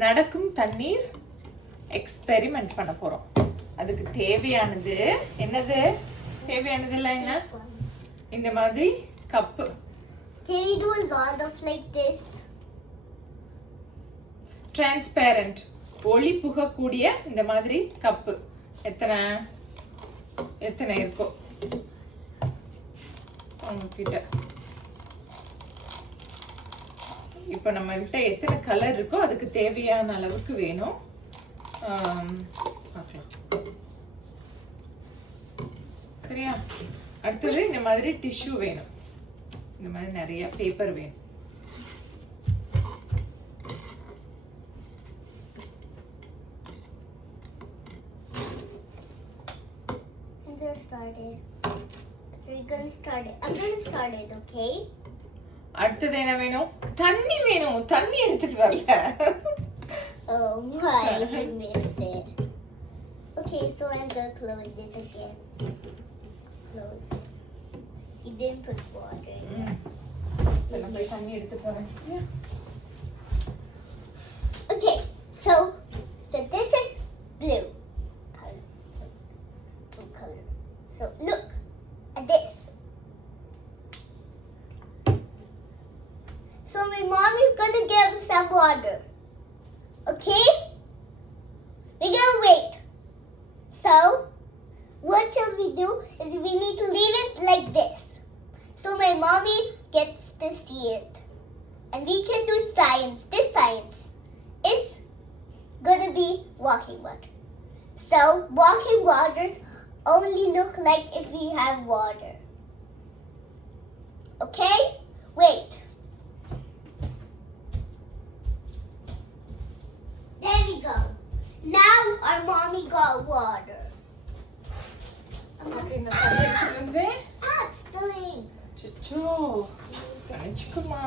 நடக்கும் தண்ணீர் எக்ஸ்பெரிமெண்ட் பண்ண போறோம். அதுக்கு தேவையானது என்னது? தேவையானது எல்லாம் என்ன? இந்த மாதிரி cup. Can we do a lot of like this? Transparent. ஒளி புகக்கூடிய இந்த மாதிரி கப்பு. எத்தனை இருக்கோ உங்ககிட்ட. இப்போ நம்மள்கிட்ட எத்தனை கலர் இருக்கோ அதுக்கு தேவையான அளவுக்கு வேணும். பார்க்கலாம். சரியா? அடுத்தது இந்த மாதிரி டிஷ்யூ வேணும். இந்த மாதிரி நிறைய பேப்பர் வேணும். I'm gonna start it, okay? அடுத்தது என்ன வேணும்? தண்ணி வேணும். தண்ணி எடுத்துட்டு வரல. Oh my, I missed it. Okay, so I'm gonna close it again. Close it. You didn't put water in there. நான் போய் தண்ணி எடுத்துட்டு வரேன். Okay, so this is blue color. Blue color. So look at this. So my mom is gonna give some water. Okay? We're gonna wait. So what shall we do is we need to leave it like this. So my mommy gets to see it. And we can do science. This science is gonna be walking water. So walking waters only look like if we have water. Okay? Wait. There we go. Now our mommy got water. Okay, நான் தண்ணி எடுத்துட்டு வந்தேன். It's spilling. சச்சோ. அடிச்சுக்குமா.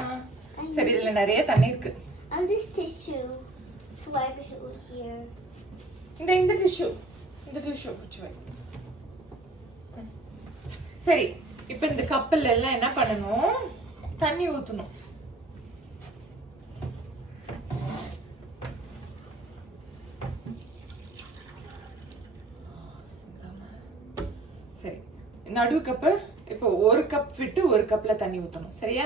சரி, இதுல நிறைய தண்ணி இருக்கு. And this tissue to wipe it over here. இந்த டிஷ்யூ வச்சு வை. சரி, இப்போ இந்த கப்பல்ல எல்லாம் என்ன பண்ணணும்? தண்ணி ஊத்தணும். சரி, நடு கப்பு இப்போ ஒரு கப் விட்டு ஒரு கப்ல தண்ணி ஊத்தணும். சரியா?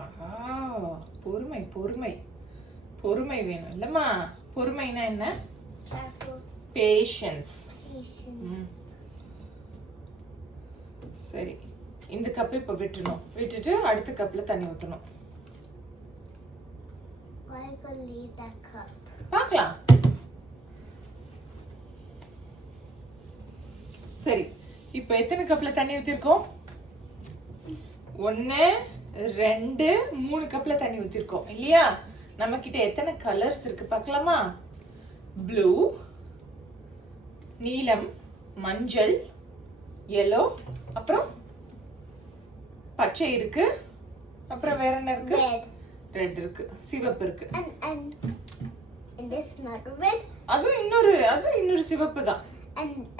ஆஹா, பொறுமை பொறுமை பொறுமை வேணும் இல்லம்மா? பொறுமைனா என்ன? பேஷன்ஸ். சரி, இந்த கப் இப்ப விட்டுணும். விட்டுட்டு அடுத்த கப்ல தண்ணி ஊத்தணும். பார்க்கலாம். சரி, இப்போ எத்தனை கப்ல தண்ணி ஊத்திருக்கோம்? 1 2 3 கப்ல தண்ணி ஊத்திருக்கோம் இல்லையா? நம்ம கிட்ட எத்தனை கலர்ஸ் இருக்கு பார்க்கலாமா? ப்ளூ, நீலம், மஞ்சள், yellow, அப்புறம் பச்சை இருக்கு. அப்புறம் வேற என்ன இருக்கு? ரெட் இருக்கு, சிவப்பு இருக்கு. And this another red. அது இன்னொரு சிவப்பு தான்.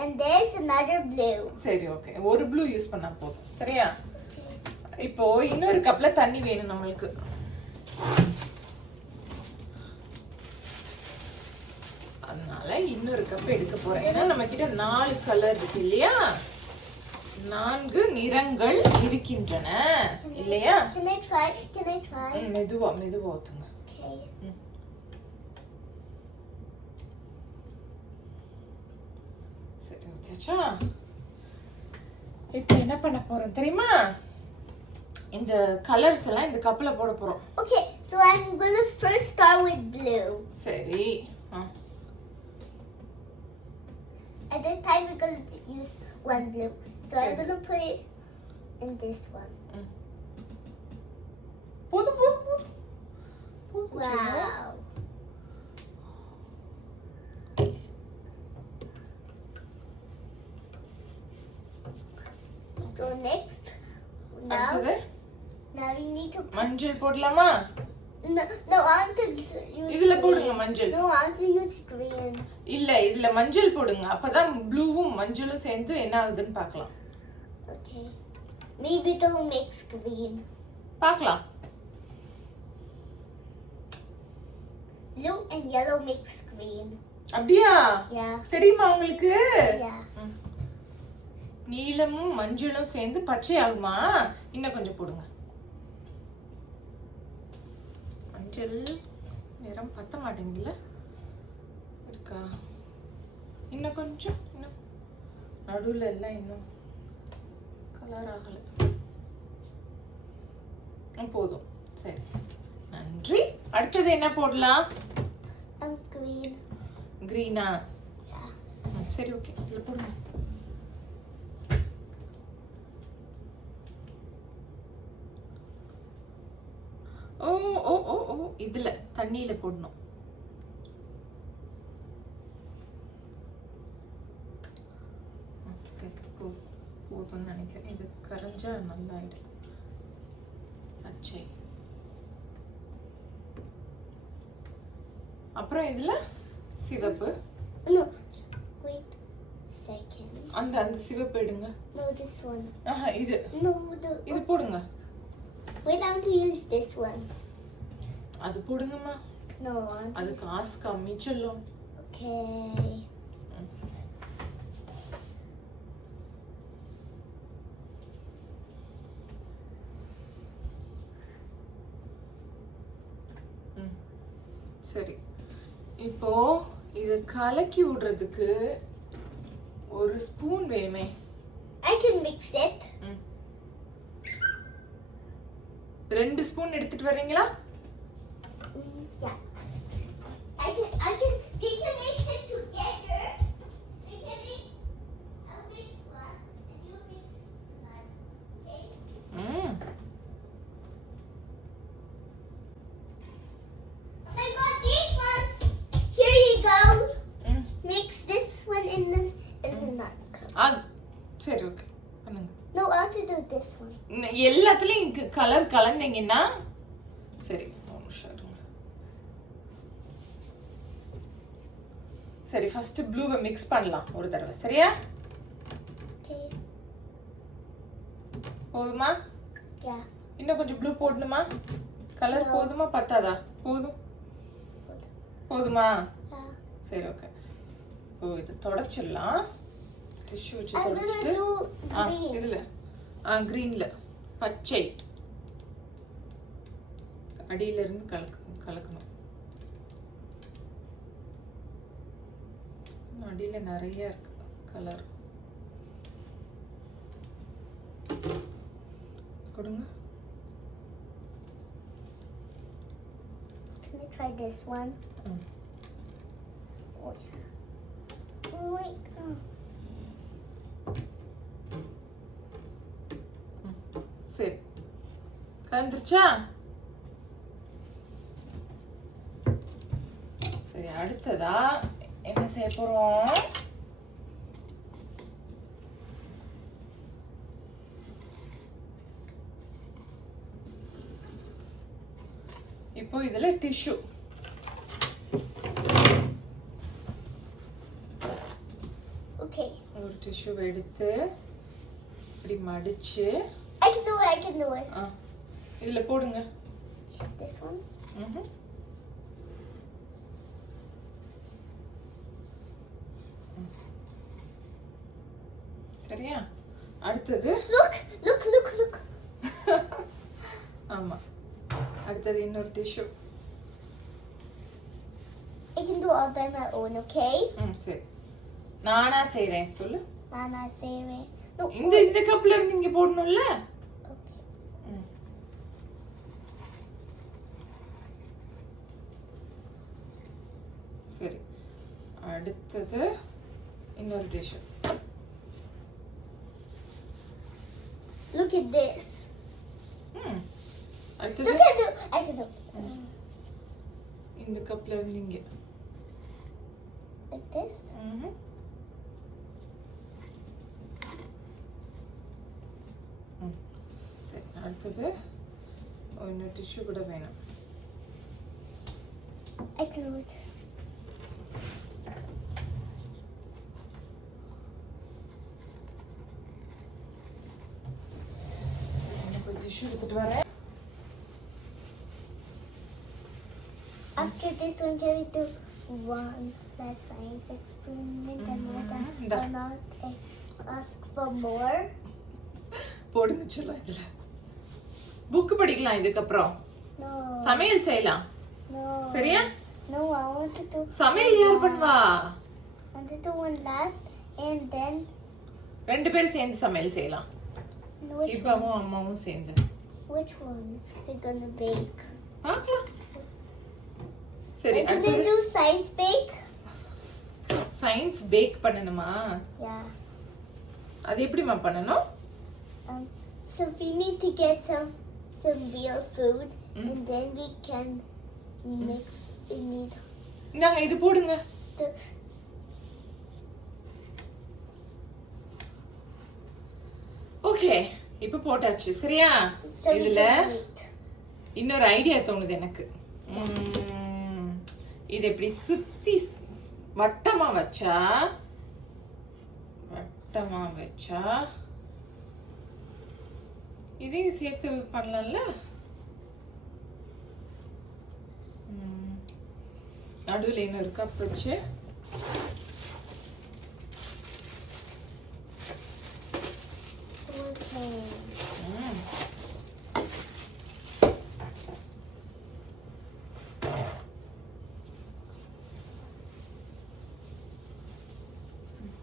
And there's another blue. சரி, ஓகே. ஒரு ப்ளூ யூஸ் பண்ணா போதும். சரியா? இப்போ இன்னொரு கப்ல தண்ணி வேணும் நம்மளுக்கு. அதனால இன்னொரு கப் எடுக்க போறேன். ஏன்னா நம்ம கிட்ட 4 கலர் இருக்கு இல்லையா? 4 நிறங்கள் இருக்கின்றன இல்லையா? Can I try? மெதுவா ஊத்துங்க. Okay. சரி, ஊத்தியாச்சா? இப்போ என்ன பண்ண போறோம் தெரியுமா? இந்த கலர்ஸ் எல்லாம் இந்த கப்ல போட போறோம். Okay, so I'm going to first start with blue. சரி. At that time we're going to use one blue. So I'm going to put it in this one. போதும். Wow. So next, now we need to மஞ்சள் போடலாமா? No, I want to use இதுல போடுங்க மஞ்சள். No, I want to use green. இல்ல, இதுல மஞ்சள் போடுங்க. அப்பதான் ப்ளூவும் மஞ்சளும் சேர்ந்து என்ன ஆகுதுன்னு பார்க்கலாம். Okay. Maybe don't mix green. பார்க்கலாம். blue and yellow makes green. அப்படியா? Yeah. தெரியுமா உங்களுக்கு? Yeah. நீலமும் மஞ்சளும் சேர்ந்து பச்சை ஆகுமா? இன்னும் கொஞ்சம் போடுங்க. மஞ்சள் நிறம் பத்த மாட்டேங்குதுல? இருக்கா? இன்னும் கொஞ்சம், இன்னும் நடுவுல எல்லாம் இன்னும் கலர் ஆகல. போதும். சரி, நன்றி. அடுத்தது என்ன போடலாம்? Green. கிரீனா? Yeah. சரி, ஓகே, இதுல போடுங்க. ஓ ஓ ஓ ஓ இதுல தண்ணியில போடணும். சரி, போதும்னு நினைக்கிறேன். இது கரைஞ்சா நல்லா ஆயிடும். பச்சை. அப்புறம் இதுல சிவப்பு. No. Wait a second. அந்த சிவப்பு எடுங்க. No, this one. இது. No, இது போடுங்க. Wait, I want to use this one. அது போடுங்கம்மா. No. அது காசு கம்மி சொல்லும். Okay. சரி, இப்போ இத கலக்கி விடுறதுக்கு ஒரு ஸ்பூன் வேணுமே. I can mix it. 2 spoon எடுத்துட்டு வரீங்களா? Yeah. We can mix it together. We can mix. I'll mix one and you mix another. Okay? Oh my God, these ones. Here you go. Mix this one in the cup. சரி, okay, பண்ணுங்க. No, I want to do this one. எல்லாத்துலயும் colour கலந்தீங்கன்னா சரி. சரி, first ப்ளூவை mix பண்ணலாம் ஒரு தடவை. சரியா? Okay. போதுமா? Yeah. இன்னும் கொஞ்சம் ப்ளூ போடணுமா? கலர் போதுமா பத்தாதா? போதுமா? சரி, ஓகே. இப்போ இது தொடச்சிடலாம். டிஷ்யூ வச்சு தொடச்சிட்டு இதுல கிரீன்ல பச்சை அடியில இருந்து கலக்கணும். அடியில நிறைய இருக்கு கலர். கொடுங்க. Can I try this one? Wait. சரி, கலந்துருச்சா? சரி, அடுத்ததா என்ன செய்ய போறோம்? இப்போ இதுல டிஷ்யூ. Okay. ஒரு டிஷ்யூ எடுத்து இப்படி மடிச்சு I can do it. இதுல போடுங்க. This one. சரியா? அடுத்தது Look. ஆமா, அடுத்தது இன்னொரு tissue. I can do all by my own, okay? சரி, நானா செய்றேன். சொல்லு. நானா செய்றேன். இந்த கப்ல இருந்து இங்க போடணும்ல? Okay. சரி, அடுத்தது இன்னொரு டிஷ்யூ. Look at this. அடுத்தது I can do. இந்த கப்ல இருந்து இங்க. Like this? சரி, அடுத்தது இன்னொரு டிஷ்யூ கூட வேணும். I can do it. Tissue எடுத்துட்டு வரேன். After this one, can we do one last science experiment and not ask for more? போடுங்க சொல்ல இதுல புக் படிக்கலாம் இதுக்கு அப்புறம் No. சமையல் செய்யலாம் No. சரியா No, I want to do. சமையல் யார் பண்ணுவா I want to do one last and then. ரெண்டு பேரும் சேர்ந்து சமையல் செய்யலாம் Which இப்பாவும் அம்மாவும் சேர்ந்து Which one we're gonna bake? பார்க்கலாம் சரி We're gonna do science bake. Science bake பண்ணணுமா Yeah. அது எப்படிமா பண்ணணும் So we need to get some real food and then we can mix. We need இந்தாங்க இது போடுங்க the. ஓகே இப்போ போட்டாச்சு சரியா So we இதுல can wait. இன்னொரு ஐடியா தோணுது எனக்கு இது எப்படி சுத்தி வட்டமா வச்சா இதையும் சேர்த்து பண்ணலாம்ல நடுவில் இன்னொரு கப் வச்சு Okay.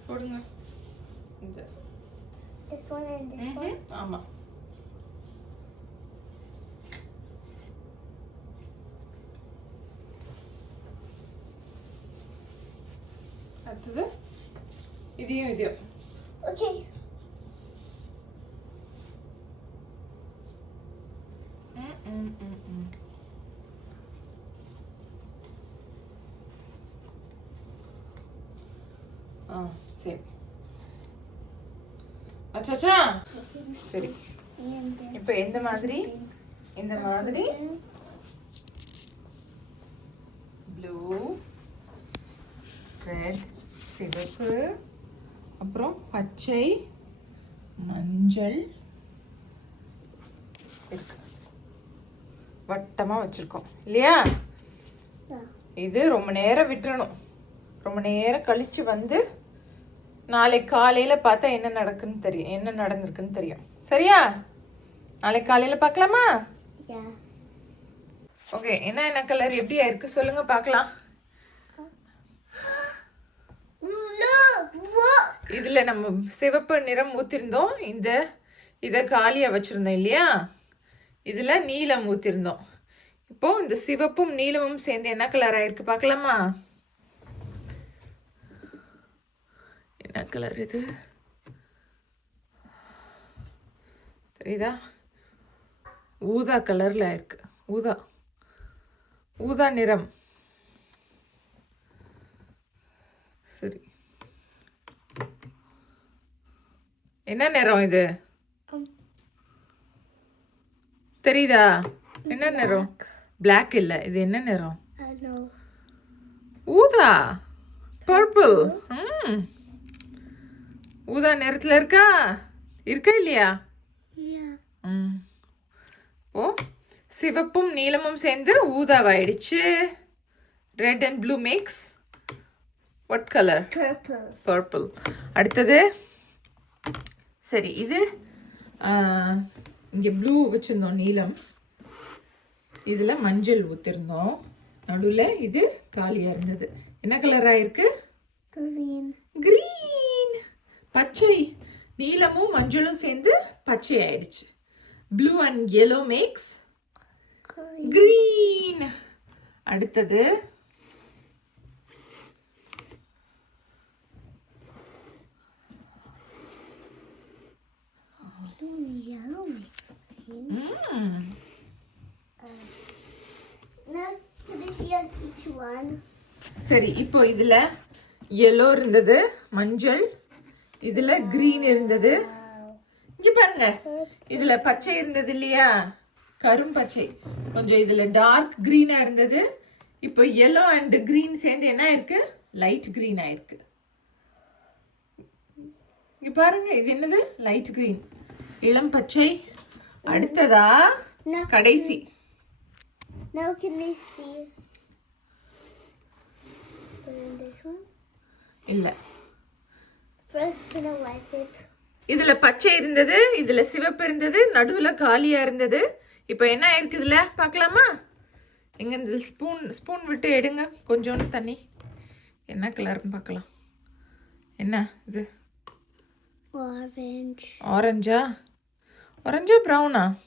போடுங்க இந்த This one and this one. ஆமா அடுத்தது இதையும் Okay. சரி அச்சாச்சா சரி And இப்போ இந்த மாதிரி ப்ளூ ரெட் சிவப்பு அப்புறம் பச்சை மஞ்சள் இருக்கு வட்டமா வச்சிருக்கோம் இல்லையா இது ரொம்ப நேரம் விட்டுறணும் ரொம்ப நேரம் கழிச்சு வந்து நாளைக்கு காலையில பார்த்தா என்ன நடந்திருக்குன்னு தெரியும் சரியா நாளைக்கு காலையில பார்க்கலாமா yeah. ஓகே என்ன கலர் எப்படி இருக்கு சொல்லுங்க பார்க்கலாம் இதுல நம்ம சிவப்பு நிறம் ஊத்திருந்தோம் இத காலியா வச்சிருந்தோம் இல்லையா இதுல நீலம் ஊத்திருந்தோம் இப்போ இந்த சிவப்பும் நீலமும் சேர்ந்து என்ன கலர் ஆயிருக்கு பார்க்கலாமா என்ன கலர் இது தெரியுதா ஊதா கலர்ல இருக்கு ஊதா நிறம் சரி என்ன நிறம் இது தெரியுதா என்ன நிறம் பிளாக் இல்ல இது என்ன நிறம் ஊதா பர்பிள் ஊதா நிறத்துல இருக்கா இல்லையா ஓ சிவப்பும் நீலமும் சேர்ந்து ஊதாவாயிடுச்சு red and blue mix what colour purple அடுத்தது சரி இது இங்க ப்ளூ வச்சிருந்தோம் நீலம் இதுல மஞ்சள் ஊத்திருந்தோம் நடுவுல இது காலியா இருந்தது என்ன கலர் ஆயிருக்கு கிரீன் பச்சை நீலமும் மஞ்சளும் சேர்ந்து பச்சை ஆயிடுச்சு blue and yellow makes green அடுத்தது Yellow makes green. Now can I see on each one? சரி இப்போ இதுல yellow இருந்தது மஞ்சள் இதுல green இருந்தது இங்க பாருங்க இதுல பச்சை இருந்தது இல்லையா கரும் பச்சை கொஞ்சம் இதுல டார்க் கிரீனா இருந்தது இப்போ yellow அண்ட் green சேர்ந்து என்ன ஆயிருக்கு லைட் green ஆயிருக்கு இங்க பாருங்க இது என்னது லைட் green இளம் பச்சை அடுத்ததா கடைசி Now can I see? put in this one. இல்ல. First, gonna wipe it. இதுல பச்சை இருந்தது, இதுல சிவப்பு இருந்தது, நடுவுல காலியா இருந்தது. இப்போ என்ன ஆயிருக்கு இதுல பார்க்கலாமா? எங்க இந்த ஸ்பூன் விட்டு எடுங்க கொஞ்சோண்டு தண்ணி. என்ன கலர்னு பார்க்கலாம். என்ன இது? Orange. ஆரஞ்சா? ஆரஞ்சா ப்ரௌனா?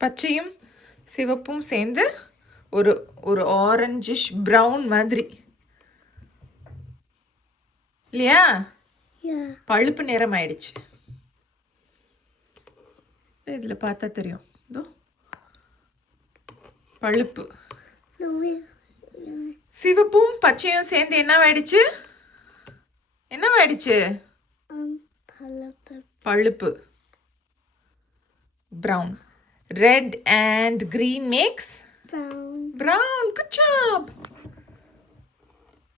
பச்சையும் சிவப்பும் சேர்ந்து ஒரு ஒரு ஆரஞ்சிஷ் ப்ரௌன் மாதிரி இல்லையா? Yeah. பழுப்பு நிறம் ஆயிடுச்சு. இதுல பார்த்தா தெரியும். இதோ பழுப்பு. No, wait. சிவப்பும் பச்சையும் சேர்ந்து என்னவாயிடுச்சு? என்னவாயிடுச்சு? பழுப்பு. Brown. Red and green makes? Brown. Brown. Good job.